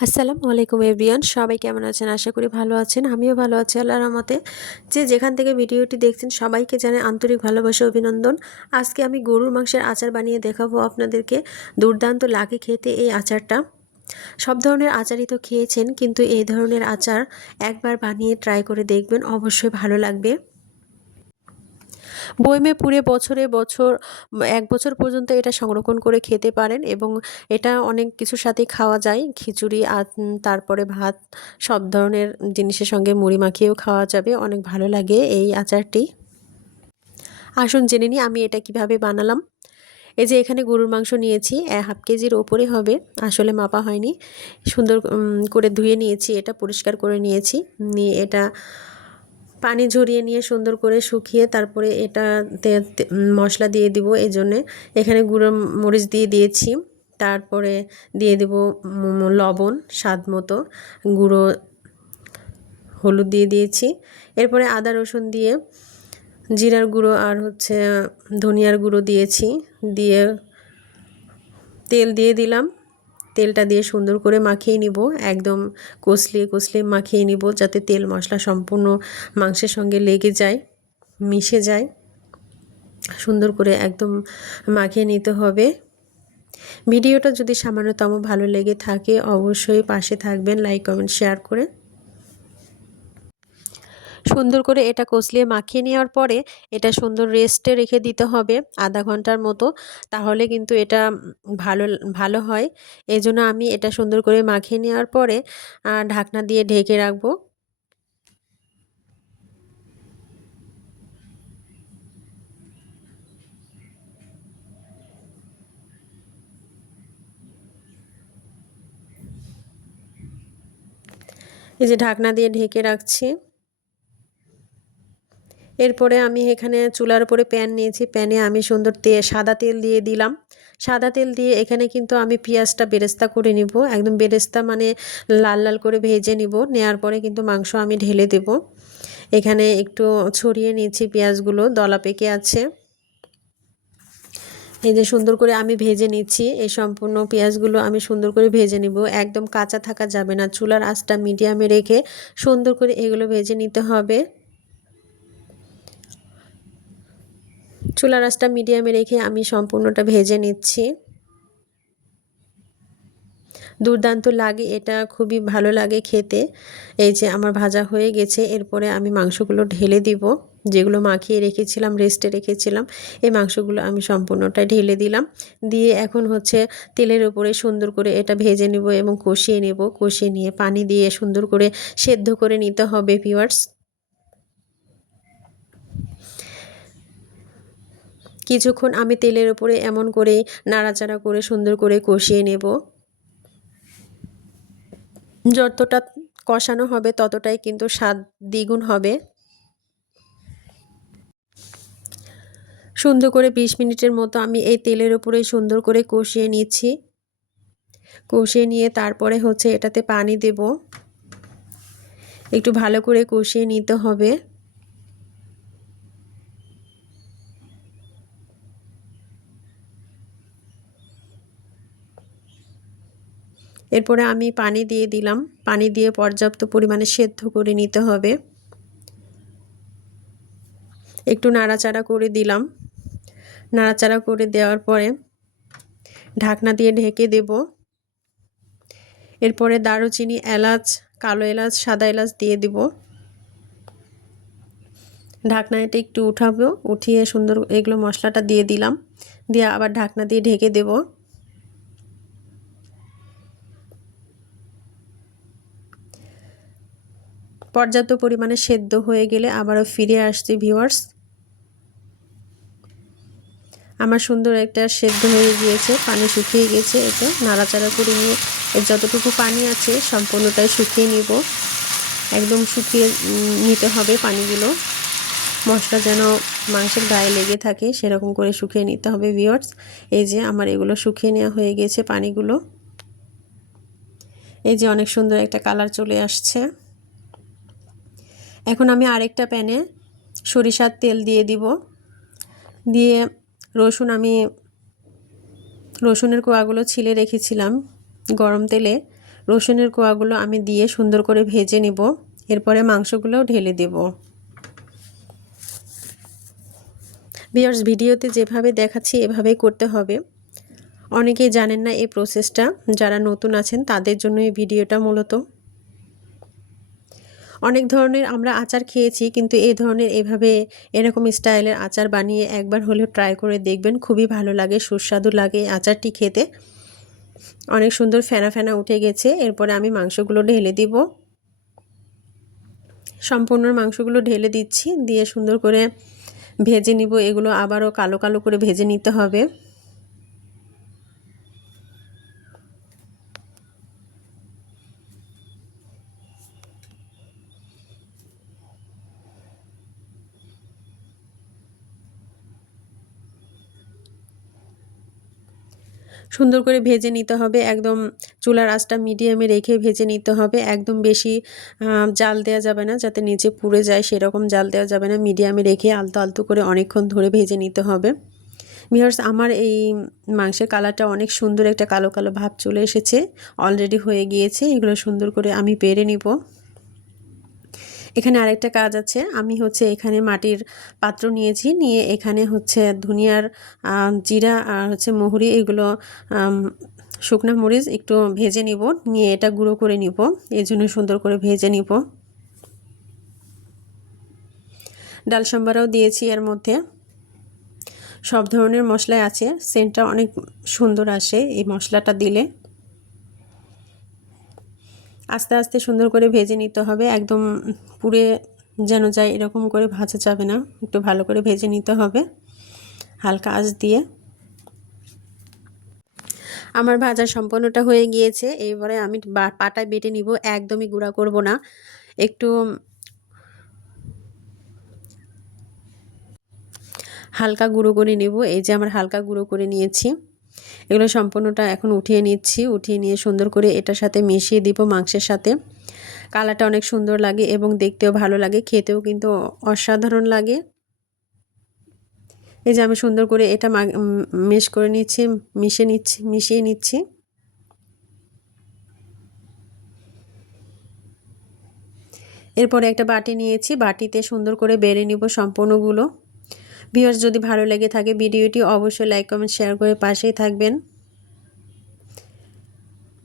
আসসালামু আলাইকুম এভরিওয়ান, সবাই কেমন আছেন? আশা করি ভালো আছেন। আমিও ভালো আছি আল্লাহর রহমতে। যেখান থেকে ভিডিওটি দেখছেন সবাইকে জানাই আন্তরিক ভালোবাসা, অভিনন্দন। আজকে আমি গরুর মাংসের আচার বানিয়ে দেখাবো আপনাদেরকে। দুর্দান্ত লাগে খেতে এই আচারটা। সব ধরনের আচারই তো খেয়েছেন, কিন্তু এই ধরনের আচার একবার বানিয়ে ট্রাই করে দেখবেন, অবশ্যই ভালো লাগবে। বয়মে পুরে বছরে বছর ১ বছর পর্যন্ত এটা সংরক্ষণ করে খেতে পারেন এবং এটা অনেক কিছুর সাথেই খাওয়া যায়। খিচুড়ি তারপরে ভাত, সব ধরনের জিনিসের সঙ্গে মুড়ি মাখিয়েও খাওয়া যাবে। অনেক ভালো লাগে এই আচারটি। আসুন জেনে নিই আমি এটা কিভাবে বানালাম। এই যে এখানে গরুর মাংস নিয়েছি, 1/2 কেজির ওপরে হবে, আসলে মাপা হয়নি। সুন্দর করে ধুয়ে নিয়েছি, এটা পরিষ্কার করে নিয়েছি। নিয়ে এটা পানি ঝরিয়ে নিয়ে সুন্দর করে শুকিয়ে তারপরে এটাতে মশলা দিয়ে দিব। এই জন্যে এখানে গুঁড়ো মরিচ দিয়ে দিয়েছি, তারপরে দিয়ে দেব লবণ স্বাদ মতো, গুঁড়ো হলুদ দিয়ে দিয়েছি। এরপরে আদা রসুন দিয়ে জিরার গুঁড়ো আর ধনিয়ার গুঁড়ো দিয়েছি। দিয়ে তেল দিয়ে দিলাম। তেলটা দিয়ে সুন্দর করে মাখিয়ে নিব, একদম কষলিয়ে কষলিয়ে মাখিয়ে নিব, যাতে তেল মশলা সম্পূর্ণ মাংসের সঙ্গে লেগে যায়, মিশে যায়। সুন্দর করে একদম মাখিয়ে নিতে হবে। ভিডিওটা যদি সামান্যতম ভালো লেগে থাকে অবশ্যই পাশে থাকবেন, লাইক কমেন্ট শেয়ার করে। সুন্দর করে এটা কষলিয়ে মাখিয়ে নেওয়ার পরে এটা সুন্দর রেস্টে রেখে দিতে হবে আধা ঘন্টার মতো, তাহলে কিন্তু এটা ভালো ভালো হয়। এই জন্য আমি এটা সুন্দর করে মাখিয়ে নেওয়ার পরে ঢাকনা দিয়ে ঢেকে রাখবো। এই যে ঢাকনা দিয়ে ঢেকে রাখছি। এরপরে আমি এখানে চুলার উপরে প্যান নিয়েছি, প্যানে আমি সুন্দর সাদা তেল দিয়ে দিলাম। সাদা তেল দিয়ে এখানে কিন্তু আমি পেঁয়াজটা বেরেস্তা করে নিব, একদম বেরেস্তা মানে লাল লাল করে ভেজে নিব। নেয়ার পরে কিন্তু মাংস আমি ঢেলে দেব। এখানে একটু ছড়িয়ে নিয়েছি, পেঁয়াজগুলো দলা পেকে আছে। এই যে সুন্দর করে আমি ভেজে নিচ্ছি, এই সম্পূর্ণ পেঁয়াজগুলো আমি সুন্দর করে ভেজে নিব, একদম কাঁচা থাকা যাবে না। চুলার আঁচটা মিডিয়ামে রেখে সুন্দর করে এগুলো ভেজে নিতে হবে। চুলার আঁচটা মিডিয়ামে রেখে আমি সম্পূর্ণটা ভেজে নিচ্ছি। দুর্দান্ত লাগে এটা, খুবই ভালো লাগে খেতে। এই যে আমার ভাজা হয়ে গেছে, এরপরে আমি মাংসগুলো ঢেলে দিব, যেগুলো মাখিয়ে রেখেছিলাম, রেস্টে রেখেছিলাম। এই মাংসগুলো আমি সম্পূর্ণটা ঢেলে দিলাম। দিয়ে এখন তেলের উপরে সুন্দর করে এটা ভেজে নেব এবং কষিয়ে নেব। কষিয়ে নিয়ে পানি দিয়ে সুন্দর করে সেদ্ধ করে নিতে হবে ভিউয়ার্স। কিছুক্ষণ আমি তেলের উপরে এমন করে নাড়াচাড়া করে সুন্দর করে কষিয়ে নেব। যতটা কষানো হবে ততটাই কিন্তু স্বাদ দ্বিগুণ হবে। সুন্দর করে ২০ মিনিটের মতো আমি এই তেলের উপরে সুন্দর করে কষিয়ে নিচ্ছি। কষিয়ে নিয়ে তারপরে এটাতে পানি দেব। একটু ভালো করে কষিয়ে নিতে হবে। এরপরে আমি পানি দিয়ে দিলাম। পানি দিয়ে পর্যাপ্ত পরিমাণে সেদ্ধ করে নিতে হবে। একটু নাড়াচাড়া করে দিলাম। নাড়াচাড়া করে দেওয়ার পরে ঢাকনা দিয়ে ঢেকে দেব। এরপরে দারুচিনি, এলাচ, কালো এলাচ, সাদা এলাচ দিয়ে দিব। ঢাকনাটা একটু উঠাবো, উঠিয়ে সুন্দর এগুলো মশলাটা দিয়ে দিলাম। দিয়ে আবার ঢাকনা দিয়ে ঢেকে দেব। পর্যাপ্ত পরিমাণে সেদ্ধ হয়ে গেলে আবারও ফিরে আসছি ভিউয়ার্স। আমার সুন্দর একটা সেদ্ধ হয়ে গিয়েছে, পানি শুকিয়ে গেছে। এতে নাড়াচাড়া করে নিয়ে যতটুকু পানি আছে সম্পূর্ণটাই শুকিয়ে নিব। একদম শুকিয়ে নিতে হবে পানিগুলো, মশলা যেন মাংসের গায়ে লেগে থাকে সেরকম করে শুকিয়ে নিতে হবে ভিউয়ার্স। এই যে আমার এগুলো শুকিয়ে নেওয়া হয়ে গেছে পানিগুলো। এই যে অনেক সুন্দর একটা কালার চলে আসছে। এখন আমি আরেকটা প্যানে সরিষার তেল দিয়ে দিব। দিয়ে রসুনের কোয়াগুলো ছিলে রেখেছিলাম গরম তেলে, রসুনের কোয়াগুলো আমি দিয়ে সুন্দর করে ভেজে নিব। এরপরে মাংসগুলোও ঢেলে দেব। ভিউয়ার্স, ভিডিওতে যেভাবে দেখাচ্ছি এভাবেই করতে হবে। অনেকেই জানেন না এই প্রসেসটা, যারা নতুন আছেন তাদের জন্য এই ভিডিওটা মূলত। অনেক ধরনের আমরা আচার খেয়েছি, কিন্তু এই ধরনের এভাবে এরকম স্টাইলের আচার বানিয়ে একবার হলেও ট্রাই করে দেখবেন, খুবই ভালো লাগে, সুস্বাদু লাগে আচারটি খেতে। অনেক সুন্দর ফেনা ফেনা উঠে গেছে। এরপরে আমি মাংসগুলো ঢেলে দিব। সম্পূর্ণ মাংসগুলো ঢেলে দিচ্ছি, দিয়ে সুন্দর করে ভেজে নিব। এগুলো আবারও কালো কালো করে ভেজে নিতে হবে। সুন্দর করে ভেজে নিতে হবে। একদম চুলার আঁচটা মিডিয়ামে রেখে ভেজে নিতে হবে। একদম বেশি জাল দেওয়া যাবে না, যাতে নিচে পুড়ে যায়, সেরকম জাল দেওয়া যাবে না। মিডিয়ামে রেখে আলতো আলতো করে অনেকক্ষণ ধরে ভেজে নিতে হবে। ভিউয়ার্স, আমার এই মাংসের কালারটা অনেক সুন্দর, একটা কালো কালো ভাব চলে এসেছে, অলরেডি হয়ে গিয়েছে। এগুলো সুন্দর করে আমি পেরে নিব। এখানে আরেকটা কাজ আছে। আমি এখানে মাটির পাত্র নিয়েছি, নিয়ে এখানে ধনিয়ার জিরা আর মহুরি, এগুলো শুকনা মরিচ একটু ভেজে নিব, নিয়ে এটা গুঁড়ো করে নিব। এই জন্য সুন্দর করে ভেজে নিব। ডাল সম্বারও দিয়েছি এর মধ্যে। সব ধরনের মশলাই আছে, সেন্টটা অনেক সুন্দর আসে এই মশলাটা দিলে। আস্তে আস্তে সুন্দর করে ভেজে নিতে হবে, একদম পুড়ে যেন যায় এরকম করে ভাজা যাবে না, একটু ভালো করে ভেজে নিতে হবে হালকা আঁচ দিয়ে। আমার ভাজা সম্পূর্ণটা হয়ে গিয়েছে। এবারে আমি পাটায় বেটে নিব, একদমই গুঁড়া করব না, একটু হালকা গুঁড়ো করে নেব। এই যে আমার হালকা গুঁড়ো করে নিয়েছি। এগুলো সম্পূর্ণটা এখন উঠিয়ে নিচ্ছি। উঠিয়ে নিয়ে সুন্দর করে এটার সাথে মিশিয়ে দিব মাংসের সাথে। কালারটা অনেক সুন্দর লাগে এবং দেখতেও ভালো লাগে, খেতেও কিন্তু অসাধারণ লাগে। এই যে আমি সুন্দর করে এটা মিশিয়ে নিচ্ছি। এরপরে একটা বাটি নিয়েছি, বাটিতে সুন্দর করে বেড়ে নিব সম্পূর্ণগুলো। ভিউয়ার্স, যদি ভালো লেগে থাকে ভিডিওটি অবশ্যই লাইক কমেন্ট শেয়ার করে পাশেই থাকবেন।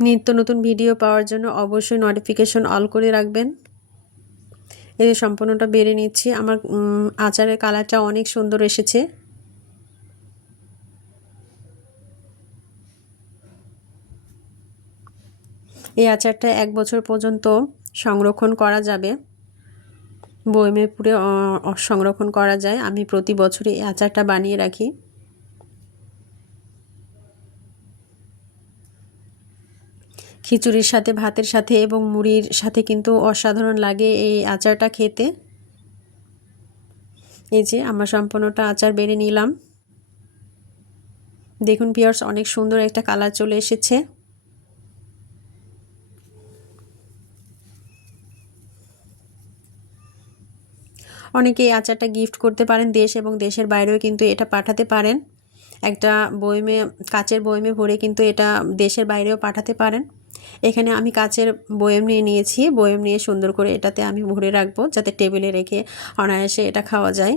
নিত্য নতুন ভিডিও পাওয়ার জন্য অবশ্যই নোটিফিকেশন অল করে রাখবেন। এই যে সম্পূর্ণটা বেড়ে নিচ্ছি। আমার আচারের কালারটা অনেক সুন্দর এসেছে। এই আচারটা 1 বছর পর্যন্ত সংরক্ষণ করা যাবে, বয়মে পুরে সংরক্ষণ করা যায়। আমি প্রতি বছরই এই আচারটা বানিয়ে রাখি। খিচুড়ির সাথে, ভাতের সাথে এবং মুড়ির সাথে কিন্তু অসাধারণ লাগে এই আচারটা খেতে। এই যে আমার সম্পূর্ণটা আচার বেড়ে নিলাম। দেখুন ভিউয়ার্স, অনেক সুন্দর একটা কালার চলে এসেছে। অনেকে এই আচারটা গিফট করতে পারেন, দেশ এবং দেশের বাইরেও কিন্তু এটা পাঠাতে পারেন। একটা বয়মে, কাচের বয়মে ভরে কিন্তু এটা দেশের বাইরেও পাঠাতে পারেন। এখানে আমি কাচের বয়ম নিয়ে নিয়েছি। বয়ম নিয়ে সুন্দর করে এটাতে আমি ভরে রাখবো, যাতে টেবিলে রেখে অনায়াসে এটা খাওয়া যায়।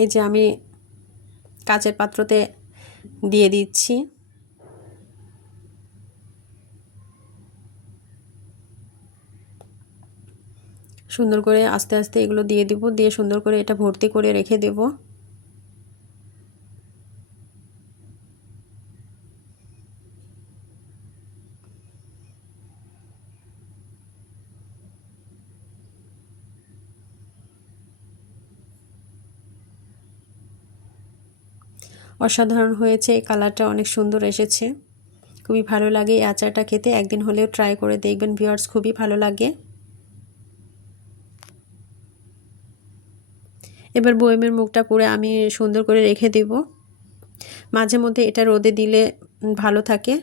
এই যে আমি কাচের পাত্রতে দিয়ে দিচ্ছি। সুন্দর করে আস্তে আস্তে এগুলো দিয়ে দিব, দিয়ে সুন্দর করে এটা ভর্তি করে রেখে দেব। অসাধারণ হয়েছে, এই কালারটা অনেক সুন্দর এসেছে, খুবই ভালো লাগে এই আচারটা খেতে। একদিন হলেও ট্রাই করে দেখবেন ভিউয়ার্স, খুবই ভালো লাগে। এবার বয়মের মুখটা পুরো আমি সুন্দর করে রেখে দেব। মাঝে মধ্যে এটা রোদে দিলে ভালো থাকে।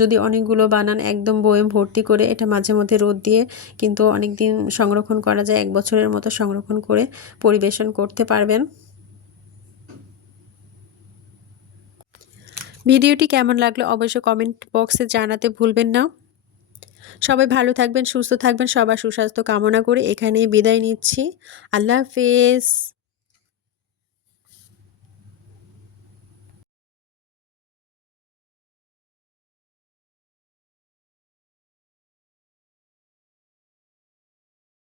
যদি অনেকগুলো বানান একদম বয়ম ভর্তি করে, এটা মাঝে মধ্যে রোদ দিয়ে কিন্তু অনেক দিন সংরক্ষণ করা যায়। 1 বছরের মতো সংরক্ষণ করে পরিবেশন করতে পারবেন। ভিডিওটি কেমন লাগলো অবশ্যই কমেন্ট বক্সে জানাতে ভুলবেন না। সবাই ভালো থাকবেন, সুস্থ থাকবেন, সবার সুস্বাস্থ্য কামনা করে এখানেই বিদায় নিচ্ছি। আল্লাহ হাফেজ।